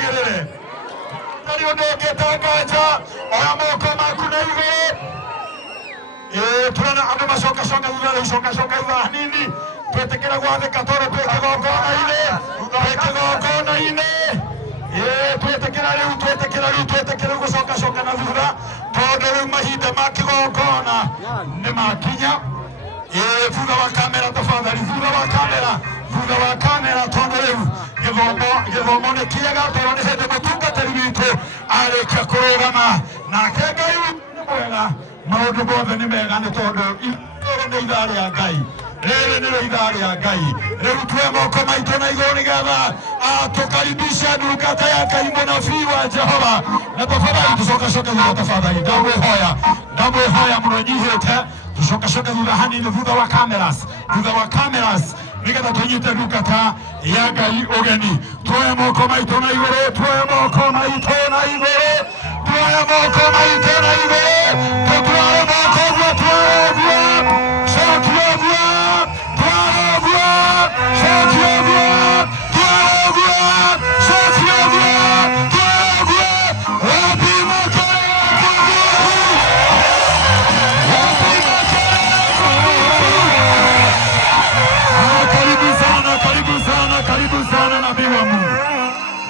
Gerere. Tario nege takaja. Oya moko makunaigo. Turana ame masoka soka udara soka soka udara nini. Tuetekera guade katoro tuetekogona ine. Tuetekogona ine. Tuetekera gusoka soka na udara. Todo mahida makigogona. Ne makinya. Vuga wa kamera tafadhali. Vuga wa kamera tonderevu. Githomo nĩ kĩega tondũ nĩ hĩndĩ mũtungatĩri witũ arĩkia kũrũgama nake Ngai nĩ mwega maũndũ mothe nĩ mega nĩ tondũ rĩrĩ nĩ ithaa rĩa Ngai rĩrĩ nĩrĩo ithaa rĩa Ngai rĩu tuoe moko maitũ na igũrũ nĩgetha tũkaribisha ndungata ya Ngai mũnabii wa Jehova na tafadhali tucokacoke thutha tafadhali ndamwĩhoya mũno nyihĩte tucokacoke thutha hanini thutha wa cameras nĩgetha tũnyite ndungata ya Ngai ũgeni tuoe moko maitũ na igũrũ tũtware moko ũguo cokia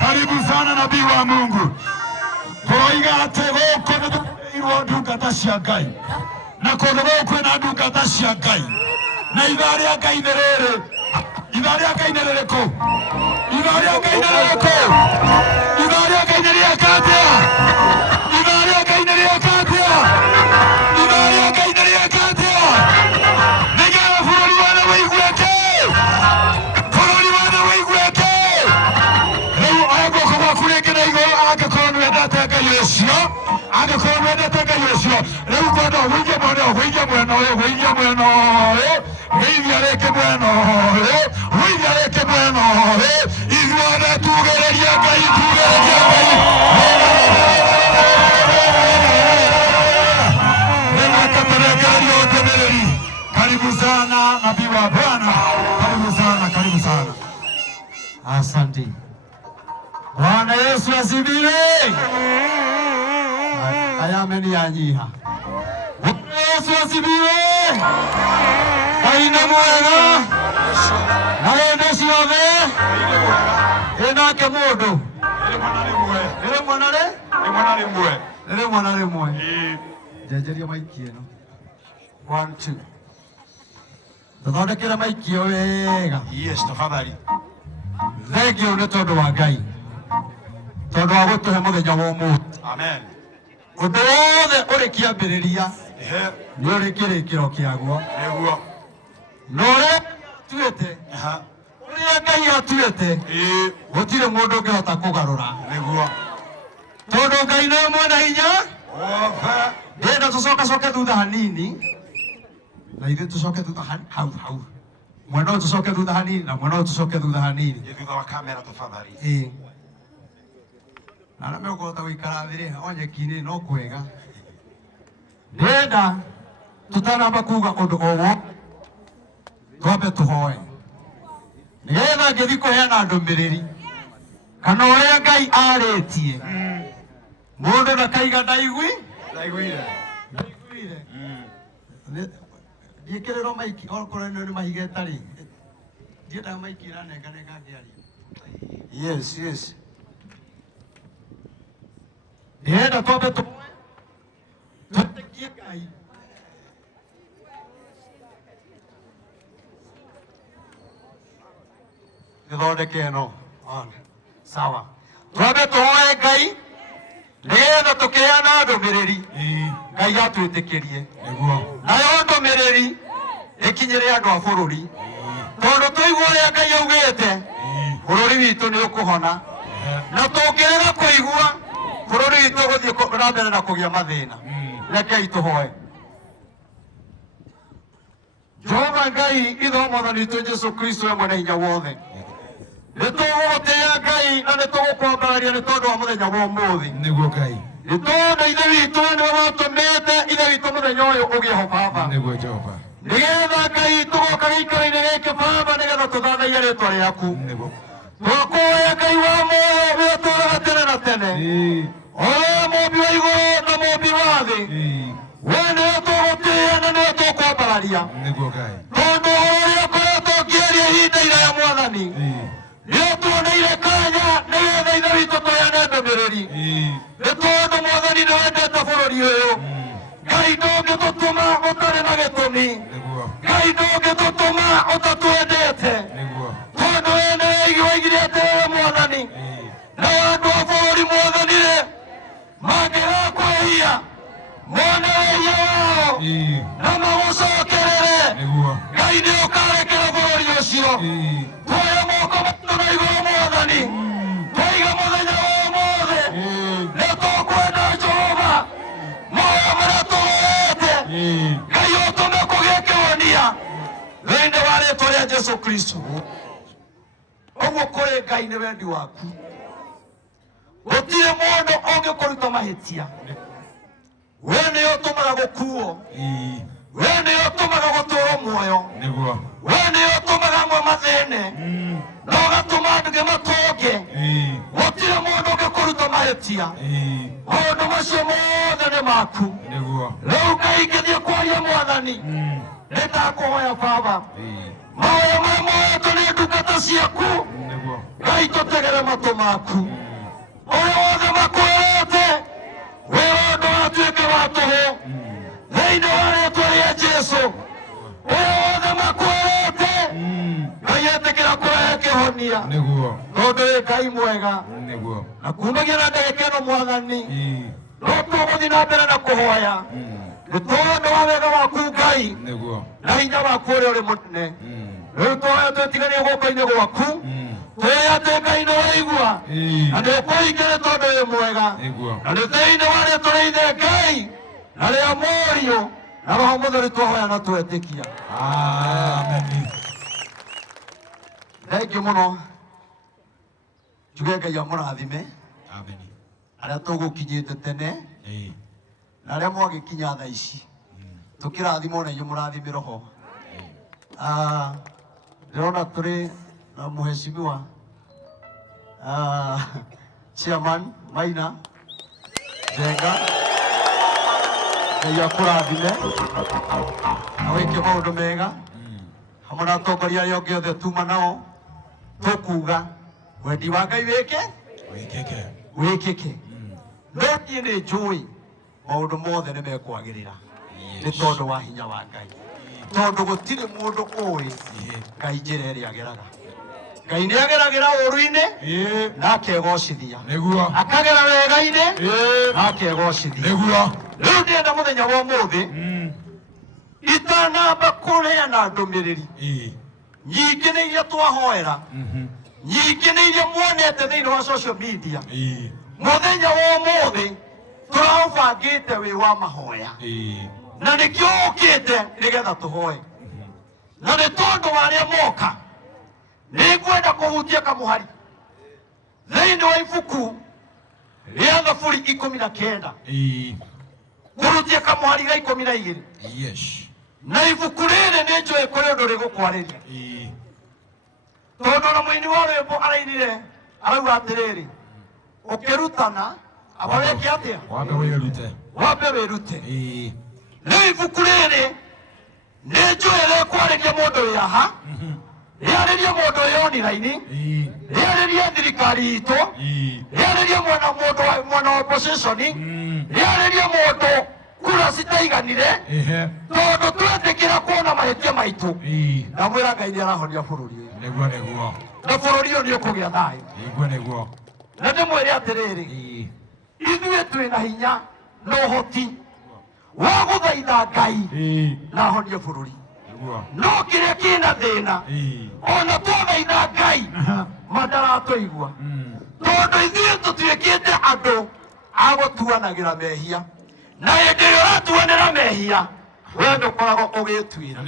karibu sana nabii wa Mungu tũroiga atĩ gũkũ nĩ tũheirwo ndungata cia Ngai na kũndũ gũkũ na ndungata cia Ngai na ithaa rĩa Ngai nĩ rĩrĩ ithaa rĩa Ngai nĩ rĩrĩkũ ithaa rĩa Ngai nĩ rĩrĩkũ ithaa rĩa Ngai nĩ rĩaka atĩa ithaa rĩa Ngai nĩ rĩaka atĩa ithaa rĩa Ngai nĩ rĩaka atĩa nĩgetha bũrũri wothe wĩiguĩke rĩu oya guoko gwaku rĩngĩ na igũrũ angĩkorwo nĩwendete Ngai ũcio rĩu ngwenda ũgũithie mwena ũyũ gũithia rĩngĩ mwena ũyũ ithuothe tugĩrĩria Ngai nĩwakaterengererio ndũmĩrĩri karibu sana nabii wa Bwana karibu sana asante Bwana Yesu asifiwe. Aya amenianyiha. Yesu asifiwe. Ngai nĩ mwega. Na hĩndĩ ciothe enake mũndũ. Nĩ mwana rĩmwe. Njenjeria maiki ĩno. 1 2. Tũthondekere maiki ĩyo wega. Yes, tafadhali. Thengio nĩ tondũ wa Ngai. Tondũ wa gũtũhe mũthenya wa ũmũthĩ. Amen. Ũndũ wothe ũrĩ kĩambĩrĩria nĩ ũrĩ kĩrĩkĩro kĩaguo. Nĩguo. Na ũrĩa tuĩte ũrĩa Ngai atuĩte gũtirĩ mũndũ ũngĩhota kũgarũra. Nĩguo. Tondũ Ngai nĩ mwena hinya. Ndĩrenda tũcoke thutha hanini na ithuĩ tũcoke thutha hau. Mwena ũyũ tũcoke thutha hanini na mwena ũyũ tũcoke thutha hanini. Thutha wa kamera tafadhali. Na arĩa megũkũhota gũikara thĩ rĩ o nyeki-inĩ no kwega. Ndĩrenda tũtanamba kuga ũndũ o wothe twambe tũhoe nĩgetha ngĩthiĩ kũheana ndũmĩrĩri kana ũrĩa Ngai arĩtie mũndũ ndakaiga ndaiguire ndiĩkĩrĩrwo maiki okorwo nĩ mahiga ĩtarĩ ndiendaga maiki ĩranenganenga ngĩaria. Yes. Ndĩrenda twambe twĩtĩkie Ngai gĩthondeke ĩno sawa twambe tũhoe Ngai nĩgetha tũkĩheana ndũmĩrĩri Ngai atwĩtĩkĩrie nayo ndũmĩrĩri ĩkinyĩre andũ a bũrũri tondũ tũigua ũrĩa Ngai augĩte bũrũri witũ nĩ ũkũhona na tũngĩrega kũigua bũrũri witũ gũthiĩ na mbere na kũgĩa mathĩna. Rekei tũhoe. Jehova Ngai ithe Mwathani witũ Jesu Kristo we mwene hinya wothe nĩtũgũgũtĩĩa Ngai na nĩtũgũkwambararia nĩ tondũ wa mũthenya wa ũmũthĩ. Nĩguo Ngai. Nĩ tondũ ithe witũ nĩwe watũmĩte ithe witũ mũthenya ũyũ ũgĩe ho Baba. Nĩguo Jehova. Nĩgetha Ngai tũgoka gĩikaro-inĩ gĩkĩ Baba nĩgetha tũthathaiye rĩĩtwa rĩaku. twakuoya Ngai wa muoyo ũrĩa ũtũũraga tene na tene, o mũmbi wa igũrũ na mũmbi wa thĩ, we nĩwe tũgũtĩĩa na nĩwe tũkwambararia, tondũ ũrĩa ũkoretwo ũkĩaria ihinda iraya Mwathani, nĩũtuoneire kanya nĩgetha ithe witũ tũheane ndũmĩrĩri, nĩ tondũ Mwathani nĩwendete bũrũri ũyũ. Ngai ndũngĩtũtũma ũtarĩ na gĩtũmi, Ngai ndũngĩtũtũma ũtatwendete, tondũ we nĩwe waigire atĩrĩrĩ Mwathani, nao andũ a bũrũri Mwathani-rĩ, mangĩgakwĩhia mone wĩhia wao na magũcokerere, Ngai nĩũkarekera bũrũri ũcio. Tuoya moko maitũ na igũrũ Mwathani, twaiga mũthenya wa ũmũthĩ, nĩtũkwenda Jehova moyo marĩa tũrũĩte, Ngai ũtũme kũgĩe kĩhonia thĩinĩ wa rĩĩtwa rĩa Jesũ Kristo. Ũguo kũrĩ Ngai nĩ wendi waku, gũtirĩ mũndũ ũngĩkũruta mahĩtia. We nĩwe ũtũmaga gũkuo, we nĩwe ũtũmaga gũtũũrwo muoyo, we nĩwe ũtũmaga amwe mathĩne na ũgatũma andũ matũnge. Gũtirĩ mũndũ ũngĩkũruta mahĩtia, maũndũ macio mothe nĩ maku. Rĩu Ngai ingĩthiĩ kwaria Mwathani, nĩndakũhoya Baba, maũndũ marĩa moetwo nĩ ndungata ciaku, Ngai tũtegere matũ maku, ũrĩa wothe makwĩrĩte wĩra ũndũ watuĩke wa tũhũ thĩinĩ wa rĩĩtwa rĩa Jesũ. Ũrĩa wothe makwĩrĩte Ngai etĩkĩra kũrehe kĩhonia, tondũ wĩ Ngai mwega. Na kuumagia na ndagĩka ĩno Mwathani, no tũgũthiĩ na mbere na kũhoya, nĩ tondũ wa wega waku Ngai na hinya waku ũrĩa ũrĩ mũnene. Rĩu tũhoya twĩtiganie guoko-inĩ gwaku, twĩre atĩ Ngai nĩwaigua na nĩũkũhingĩre tondũ wĩ mwega, na nĩ thĩinĩ wa rĩĩtwa rĩa Ithe Ngai na rĩa Mũriũ na Roho Mũtheru twahoya na twetĩkia. Thengiũ mũno, njuge Ngai amũrathime arĩa tũgũkinyĩte tene na arĩa mwagĩkinya thaa ici, tũkĩrathimwo na inyuĩ mũrathimĩrwo ho. Ndĩrona tũrĩ na mũheshimiwa Chairman Maina Njenga, Ngai akũrathime na wĩke maũndũ mega hamwe na atongoria arĩa angĩ othe tuma nao, tũkuga wendi wa Ngai wĩkĩke. No niĩ nĩ njũĩ maũndũ mothe nĩ mekwagĩrĩra nĩ tondũ wa hinya wa Ngai, tondũ gũtirĩ mũndũ ũĩ Ngai njĩra ĩrĩa ageraga. Ngai nĩ ageragĩra ũũru-inĩ na akegocithia, akagera wega-inĩ na akegocithia. Rĩu ndĩrenda mũthenya wa ũmũthĩ, itanamba kũheana ndũmĩrĩri nyingĩ nĩ iria twahoera, nyingĩ nĩ iria muonete thĩinĩ wa social media, mũthenya wa ũmũthĩ tũraũbangĩte wĩ wa mahoya, na nĩkĩo ũkĩte nĩgetha tũhoe. Na nĩ tondũ wa arĩa moka, nĩngwenda kũhutia kamũhari thĩinĩ wa ibuku rĩa Thaburi 19, kũhutia kamũhari ga 12. Na ibuku rĩrĩ nĩ njũĩ kũrĩ ũndũ rĩgũkwarĩria, tondũ na mũini wa rwĩmbo arainire arauga atĩrĩrĩ, ũkĩrutana aba wĩke atĩa? Wambe wĩrute. Rĩu ibuku rĩrĩ nĩ njũĩ rĩkwarĩria mũndũ wĩ haha, rĩarĩrie mũndũ wĩ online, rĩarĩrie thirikari itũ, rĩarĩrie mwena wa opposition, rĩarĩrie mũndũ kura citaiganire, tondũ twetĩkĩra kuona mahĩtia maitũ. Na mwĩra Ngai nĩ arahonia bũrũri ũyũ, na bũrũri ũyũ nĩ ũkũgĩa thayũ. Na ndĩmwĩre atĩrĩrĩ, ithuĩ twĩna hinya na ũhoti wa gũthaitha Ngai na ahonie bũrũri. No kĩrĩa kĩna thĩna, ona twathaitha Ngai mandaratũigua, tondũ ithuĩ tũtuĩkĩte andũ a gũtuanagĩra mehia, na hĩndĩ ĩrĩa ũratuanĩra mehia we ndũkoragwo ũgĩtuĩra.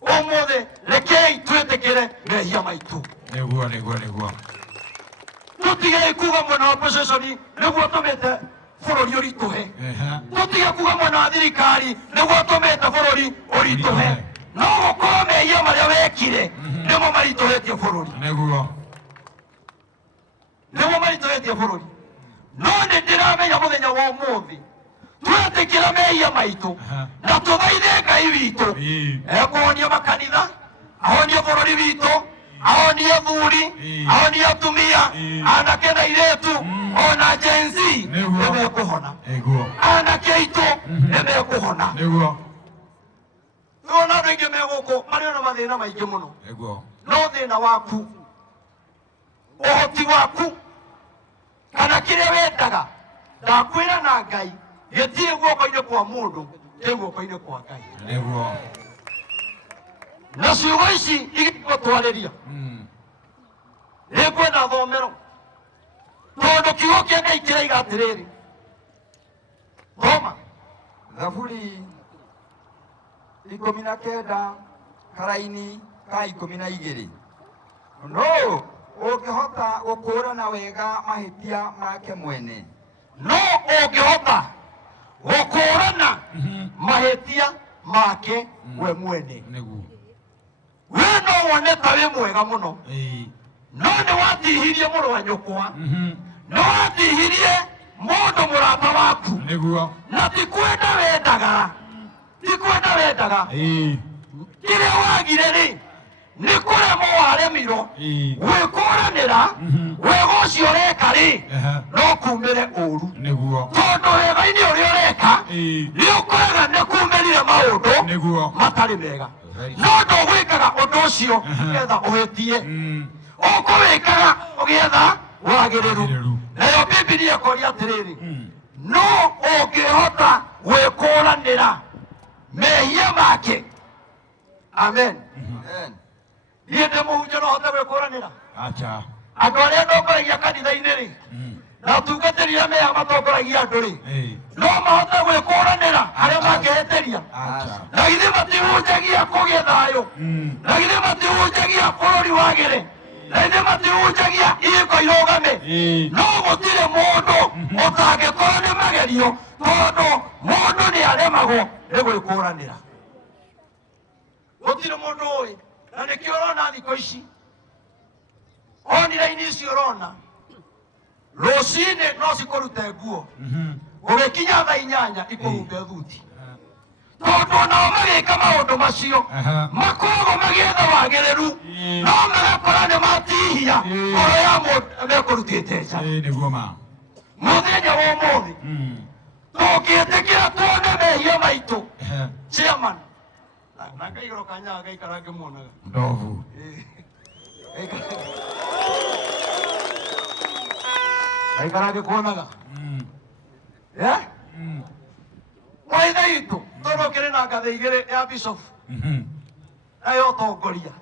Ũmũthĩ rekei twĩtĩkĩre mehia maitũ, tũtige kuga mwena wa opposition nĩguo tũmĩte bũrũri ũritũhe, tũtige kuga mwena wa thirikari nĩguo tũmĩte bũrũri ũritũhe. No gũkorwo mehia marĩa wekire nĩmo maritũhĩtie bũrũri. nĩguo maitũrĩtie bũrũri no nĩ ndĩramenya mũthenya wa ũmũthĩ twetĩkĩra mehia maitũ na tũthaithe Ngai witũ ekũhonia makanitha ahonie bũrũri witũ ahonie athuri ahonie atumia anake na airĩtu ona Gen Z nĩmekũhona anake aitũ nĩmekũhona ona andũ aingĩ megũkũ marĩ na mathĩna maingĩ mũno no thĩna waku ũhoti waku kana kĩrĩa wendaga ndakwĩra na Ngai gĩtirĩ guoko-inĩ kwa mũndũ kĩ guoko-inĩ kwa Ngai na ciugo ici igĩgũtwarĩria nĩngwenda thomero tondũ kiugo kĩa Ngai kĩroiga atĩrĩrĩ thoma Zaburi 19 karaini ka 12 no ũngĩhota gũkũũrana wega mahĩtia make mwene no ũngĩhota gũkũũrana mahĩtia make we mwene we no wone ta wĩ mwega mũno no nĩ watihirie mũrũ wa nyũkwa nĩ watihirie mũndũ mũrata waku na ti kwenda wendaga kĩrĩa wagire rĩ nĩ kũremwo waremirwo gwĩkũranĩra wega ũcio ũreka rĩ no kumĩre ũru tondũ wega-inĩ ũrĩa ũreka nĩ ũkoraga nĩ kumĩrire maũndũ matarĩ mega no ndũgwĩkaga ũndũ ũcio nĩgetha ũhĩtie ũkũwĩkaga ũgĩetha wagĩrĩru nayo Bibilia ĩkoria atĩrĩrĩ no ũngĩhota gwĩkũranĩra mehia make amen niĩ ndĩ mũhunjia no hote gwĩkũranĩra andũ arĩa ndongoragia kanitha-inĩ rĩ na atungatĩri arĩa meha matongoragia andũ rĩ no mahote gwĩkũranĩra arĩa mangĩhĩtĩria na githĩ matihunjagia kũgĩa thayũ na githĩ matihunjagia bũrũri wagĩre na githĩ matihunjagia ihiko irũgame no gũtirĩ mũndũ ũtangĩkorwo nĩ magerio tondũ mũndũ nĩ aremagwo nĩ gwĩkũranĩra gũtirĩ mũndũ ũĩ na nĩkĩo ũrona thikũ ici oniraini ici ũrona rũcinĩ no cikũrute nguo ũgĩkinya thaa 8 ikũhumbe thuti tondũ nao magĩka maũndũ macio makoragwo magĩetha wagĩrĩru no magakora nĩ matihia ngoro ya mũndũ mekũrutĩte nja mũthenya wa ũmũthĩ tũngĩĩtĩkĩra tuone mehia maitũ chairman na ngaigũrũ kanyaga gaikara ngĩmuonaga ndovu gaikara ngĩkuonaga maithe itũ tondũ kĩrĩ na ngathĩ igĩrĩ ya bishop nayo ũtongoria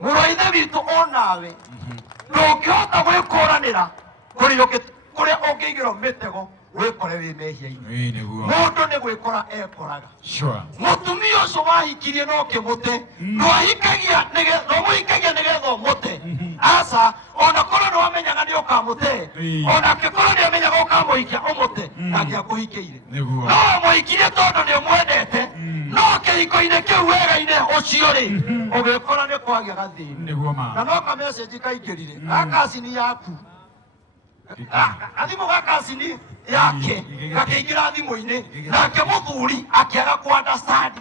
mũraithe witũ onawe ndũngĩhota gwĩkũranĩra kũrĩa ũngĩigĩrwo mĩtego wĩkore wĩ mehia-inĩ mũndũ nĩ gwĩkora ekoraga mũtumia ũcio wahikirie no kĩmũte ndwahikagia nĩgetha ũmũte aca ona korwo nĩ wamenyaga nĩ ũkamũte ona angĩkorwo nĩ amenyaga ũkamũhikia ũmũte ndangĩakũhikĩire no mũhikirie tondũ nĩ ũmwendete no kĩhiko-inĩ kĩu wega-inĩ ũcio rĩ ũgĩkora nĩ kwagĩa gathĩni na no kamecĩnji kaingĩrire gakacini yaku athimũ gakacini yake gakĩingĩra thimũ-inĩ nake mũthuri akĩaga ku understand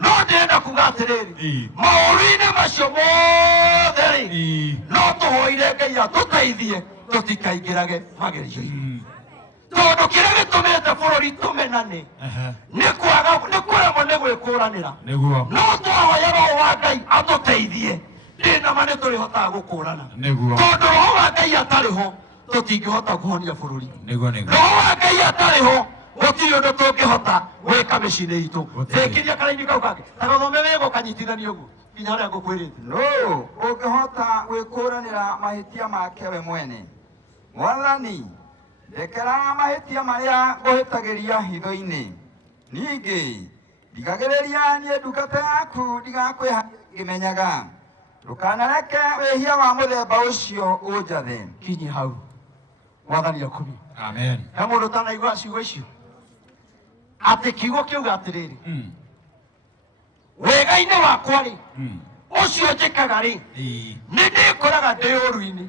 no ndĩrenda kuga atĩrĩrĩ maũru-inĩ macio mothe rĩ no tũhoire Ngai atũteithie tũtikaingĩrage magerio-inĩ tondũ kĩrĩa gĩtũmĩte bũrũri tũmenane nĩ kũremwo nĩ gwĩkũranĩra no twahoya Roho wa Ngai atũteithie ndĩnama nĩ tũrĩhotaga gũkũrana tondũ Roho wa Ngai atarĩ ho tũtingĩhota kũhonia bũrũri Roho wa Ngai atarĩ ho gũtirĩ ũndũ tũngĩhota gwĩka mĩciĩ-inĩ itũ ndĩkĩria karaini kau kangĩ ta gathome wega ũkanyitithania ũguo nginya harĩa ngũkwĩrĩte no ũngĩhota gwĩkũranĩra mahĩtia make we mwene Mwathani ndekera mahĩtia marĩa ngũhĩtagĩria hitho-inĩ ningĩ ndigagĩrĩria niĩ ndungata yaku ndigakwĩharia ngĩmenyaga ndũkanareke wĩhia wa mũthemba ũcio ũnjathe kinyi hau Mwathani akũmi amen he mũndũ ũtanaigua ciugo icio atĩ kiugo kĩuga atĩrĩrĩ wega-inĩ wakwa rĩ ucio njikaga ri ni ndikoraga ndi ũru-inĩ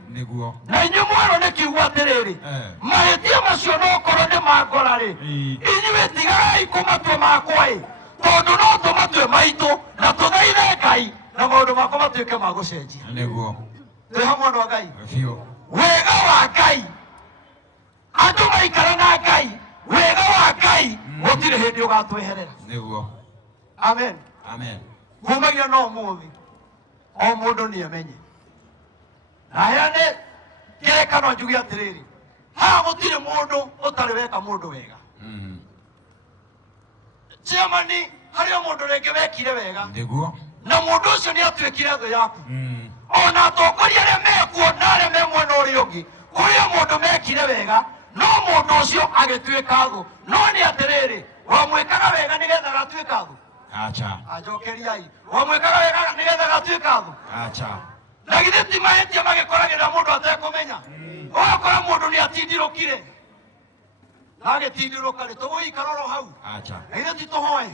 na inyuĩ mwerwo nĩ kiugo atĩrĩrĩ mahĩtia macio no korwo nĩ mangora rĩ inyuĩ tigagai kũmatua makwa ĩ tondũ no tũmatue maitũ na tũthaithe Ngai na maũndũ makwa matuĩke ma gũcenjia. Twĩ hamwe andũ a Ngai. Wega wa Ngai andũ maikara na Ngai wega wa Ngai gũtirĩ hĩndĩ ũgatweherera. Amen. Kumagia no mũthĩ o mũndũ nĩ amenye na heane ngerekano njuge atĩrĩrĩ haha gũtirĩ mũndũ ũtarĩ weka mũndũ wega. Ciamani harĩa mũndũ rĩngĩ wekire wega na mũndũ ũcio nĩ atuĩkire thũ yaku ona atongoria arĩa mekuo na arĩa me mwena ũrĩa ũngĩ kũrĩa mũndũ mekire wega no mũndũ ũcio agĩtuĩka thũ no nĩ atĩrĩrĩ wamwĩkaga wega nĩgetha agatuĩka thũ. Ajokeriai wamwĩkaga wega nĩgetha agatuĩka thũ. Na githĩ ti mahĩtia magĩkoragĩrĩra mũndũ atekũmenya ũgakora mũndũ nĩ atindirũkire na agĩtindirũka rĩ tũgũikara oro hau na githĩ ti tũhoe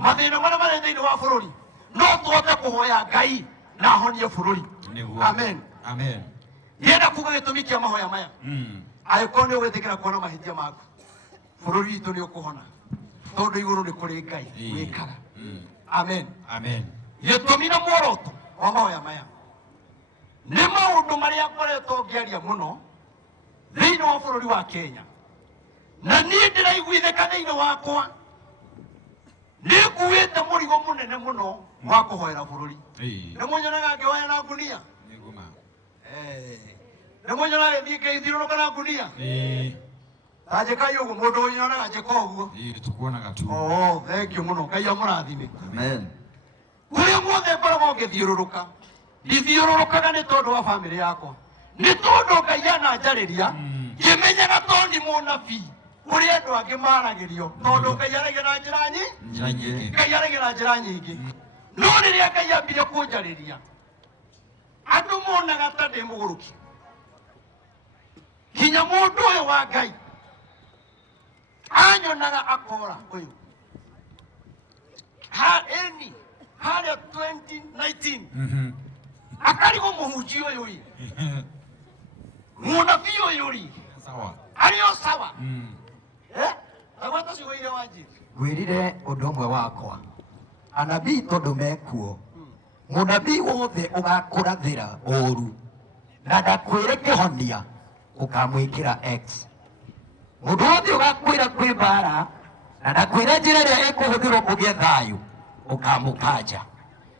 mathĩna marĩa marĩ thĩinĩ wa bũrũri no tũhote kũhoya Ngai na ahonie bũrũri. Amen. Ndienda kuga gĩtũmi kĩa mahoya maya angĩkorwo nĩ ũgwĩtĩkĩra kuona mahĩtia maku bũrũri witũ nĩ ũkũhona tondũ igũrũ nĩ kũrĩ Ngai wĩkaga. Amen. Gĩtũmi na muoroto wa mahoya maya nĩ maũndũ marĩa ngoretwo ngĩaria mũno thĩinĩ wa bũrũri wa Kenya na niĩ ndĩraiguithĩka thĩinĩ wakwa nĩ nguĩte mũrigo mũnene mũno wa kũhoera bũrũri. Nĩ mũnyonaga ngĩhoya na ngunia nĩ mũnyonaga gĩthiĩ ngĩthiũrũrũka na ngunia ta njĩkai ũguo mũndũ ũnyonaga njĩka ũguo. Thank you mũno Ngai amũrathime. Kũrĩa muothe ngoragwo ngĩthiũrũrũka ndithiũrũrũkaga nĩ tondũ wa bamĩrĩ yakwa nĩ tondũ Ngai ananjarĩria ngĩmenyaga to nĩ mũnabii ũrĩa andũ angĩ maragĩrio tondũ Ngai aragia na njĩra nyingĩ no rĩrĩa Ngai ambire kũnjarĩria andũ monaga ta ndĩ mũgũrũki hinya mũndũ ũyũ wa Ngai anyonaga akora ũyũ harĩa 2019 akarigwo mũhunjia ũyũ ĩ mũnabii ũyũ rĩ arĩ o sawa agwata ciugo iria wanjĩtie. Ngwĩrire ũndũ ũmwe wakwa anabii tondũ mekuo mũnabii wothe ũgakũrathĩra ũru na ndakwĩre kĩhonia ũkamwĩkĩra X. Mũndũ wothe ũgakwĩra kwĩ mbara na ndakwĩre njĩra ĩrĩa ĩkũhũthĩrwo kũgĩa thayũ ũkamũkanja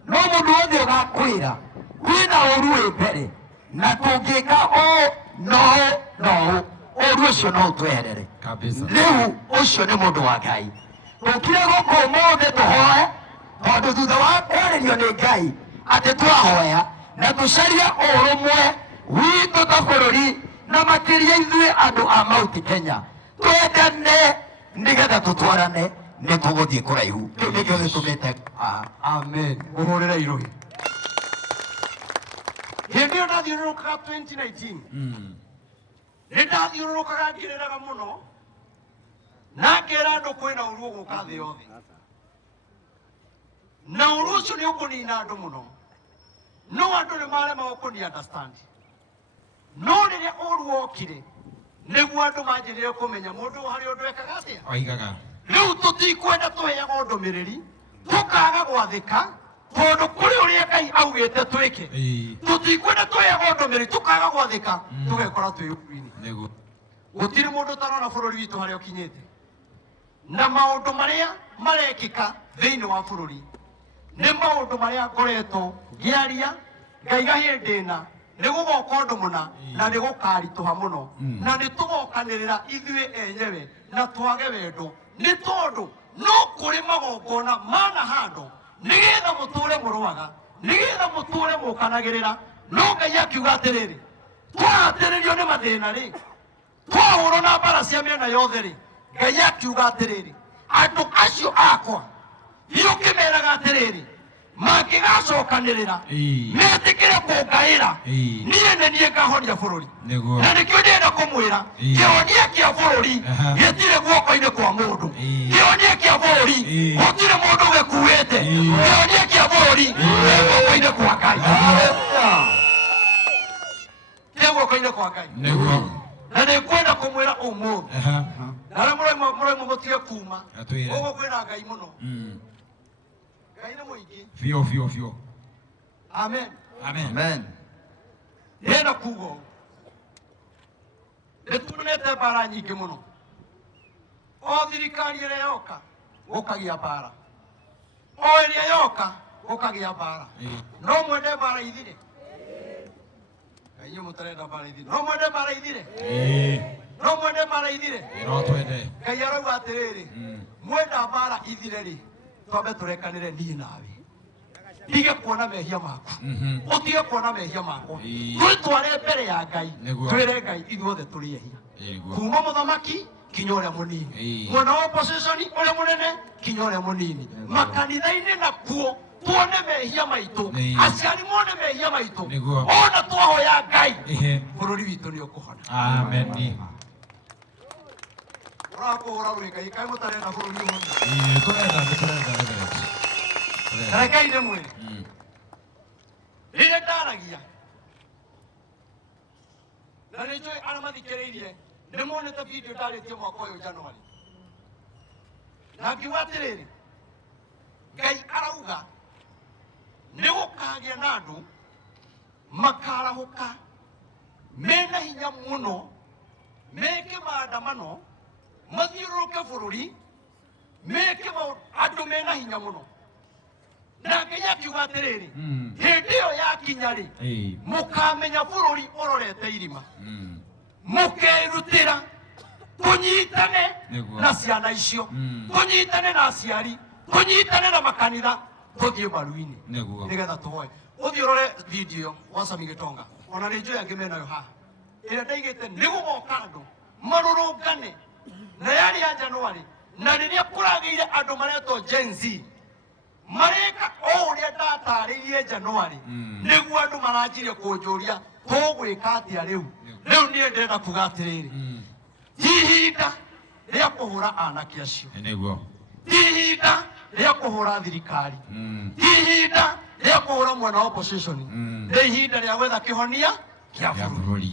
no mũndũ wothe ũgakwĩra kwĩna ũru wĩ mbere na tũngĩka ũũ no ũru ũcio no ũtweherere. Rĩu ũcio nĩ mũndũ wa Ngai tũkire gũkũ ũmũthĩ tũhoe tondũ thutha wa kwarĩrio nĩ Ngai atĩ twahoya na tũcarie ũrũmwe witũ ta bũrũri na makĩria ithuĩ andũ a Mount Kenya twendane nĩgetha tũtwarane nĩ tũgũthiĩ kũraihu. Kĩu nĩkĩo gĩtũmĩte. Amen. Ũhũrĩre irũhi. Hĩndĩ ĩyo ndathiũrũrũkaga 2019 nĩ ndathiũrũrũkaga ngĩrĩraga mũno na ngera andũ kwĩna ũru ũgũka thĩ yothe na ũru ũcio nĩ ũkũnina andũ mũno no andũ nĩ maremagwo kũni understand no rĩrĩa ũru wokire nĩguo andũ manjĩrĩire kũmenya mũndũ harĩ ũndũ ekaga atĩa. Rĩu tũtikwenda tũheagwo ndũmĩrĩri tũkaga gwathĩka tondũ kũrĩ ũrĩa Ngai augĩte twĩke tũtikwenda tũheagwo ndũmĩrĩri tũkaga gwathĩka tũgekora twĩ ũru-inĩ. Gũtirĩ mũndũ ũtarona bũrũri witũ harĩa ũkinyĩte na maũndũ marĩa marekĩka thĩinĩ wa bũrũri nĩ maũndũ marĩa ngoretwo ngĩaria ngaiga hĩndĩ ĩna nĩ gũgoka ũndũ mũna na nĩ gũkaritũha mũno na nĩ tũgokanĩrĩra ithuĩ enyewe na twage wendo nĩ tondũ no kũrĩ magongona manahandwo nĩgetha mũtũre mũrũaga nĩgetha mũtũre mũkanagĩrĩra no Ngai akiuga atĩrĩrĩ twahatĩrĩrio nĩ mathĩna rĩ twahũrwo na mbara cia mĩena yothe rĩ Ngai akiuga atĩrĩrĩ andũ acio akwa thiũkĩmeraga atĩrĩrĩ mangĩgacokanĩrĩra metĩkĩre kũngaĩra niĩ nĩ niĩ ngahonia bũrũri na nĩkĩo ndĩrenda kũmwĩra kĩhonia kĩa bũrũri gĩtirĩ guoko-inĩ kwa mũndũ kĩhonia kĩa bũrũri gũtirĩ mũndũ gĩkuĩte kĩhonia kĩa bũrũri bũrũri guoko-inĩ kwa Ngai, kĩ guoko-inĩ kwa Ngai. Na nĩ kwenda kũmwĩra ũmũthĩ na arĩa mũroima mũtige kuma gũkũ kwĩna Ngai mũno. Ngai nĩ mũingĩ biũ. Amen. Nĩenda kuga ũũ, nĩtuonete mbara nyingĩ mũno. O thirikari ĩrĩa yoka gũkagĩa mbara, o ĩrĩa yoka gũkagĩa mbara. No mwende mbara ithire? Inyuĩ mũtarenda mbara ithire? No mwende mbara ithire? No mwende mbara ithire? Ngai arauga atĩrĩrĩ, mwenda mbara ithire-rĩ, twambe tũrekanĩre niĩ nawe, ndige kuona mehia maku, ũtige kuona mehia makwa, twĩtware mbere ya Ngai, twĩre Ngai ithuothe tũrĩ ehia, kuma mũthamaki kinya ũrĩa mũnini, mwena wa opposition ũrĩa mũnene kinya ũrĩa mũnini, makanitha-inĩ nakuo tuone mehia maitũ, aciari mone mehia maitũ, ona twahoya Ngai bũrũri witũ nĩ ũkũhona. Amen. Ũrakũhũra Ngai, kaĩ mũtarenda bũrũri ũhone? Tũrenda. Rekei ndĩmwĩre, rĩrĩa ndaragia na nĩnjũĩ arĩa mathikĩrĩirie nĩmonete video ndarĩtie mwaka ũyũ Januari, na ngiuga atĩrĩrĩ, Ngai arauga nĩgũkagĩa na andũ makarahũka mena hinya mũno, meke maandamano, mathiũrũrũke bũrũri, meke andũ mena hinya mũno. Na Ngai akiuga atĩrĩrĩ, hĩndĩ ĩyo yakinya-rĩ, mũkamenya bũrũri ũrorete irima, mũkerutĩra tũnyitane na ciana icio, tũnyitane na aciari, tũnyitane na makanitha, tũthiĩ mbaru-inĩ nĩgetha tũhoe. Ũthiĩ ũrore video wa Sami Gĩtonga, ona nĩ njũĩ angĩ menayo haha, ĩrĩa ndaigĩte nĩgũgoka andũ marũrũngane na yarĩ ya Januari, na rĩrĩa kũragĩire andũ maretwo Gen Z mareka o ũrĩa ndatarĩirie Januari, nĩguo andũ maranjirie kũnjũria tũgwĩka atĩa rĩu. Rĩu niĩ ndĩrenda kuga atĩrĩrĩ, ti ihinda rĩa kũhũra anake acio, ti ihinda rĩa kũhũra thirikari, ti ihinda rĩa kũhũra mwena wa opposition, nĩ ihinda rĩa gwetha kĩhonia kĩa bũrũri.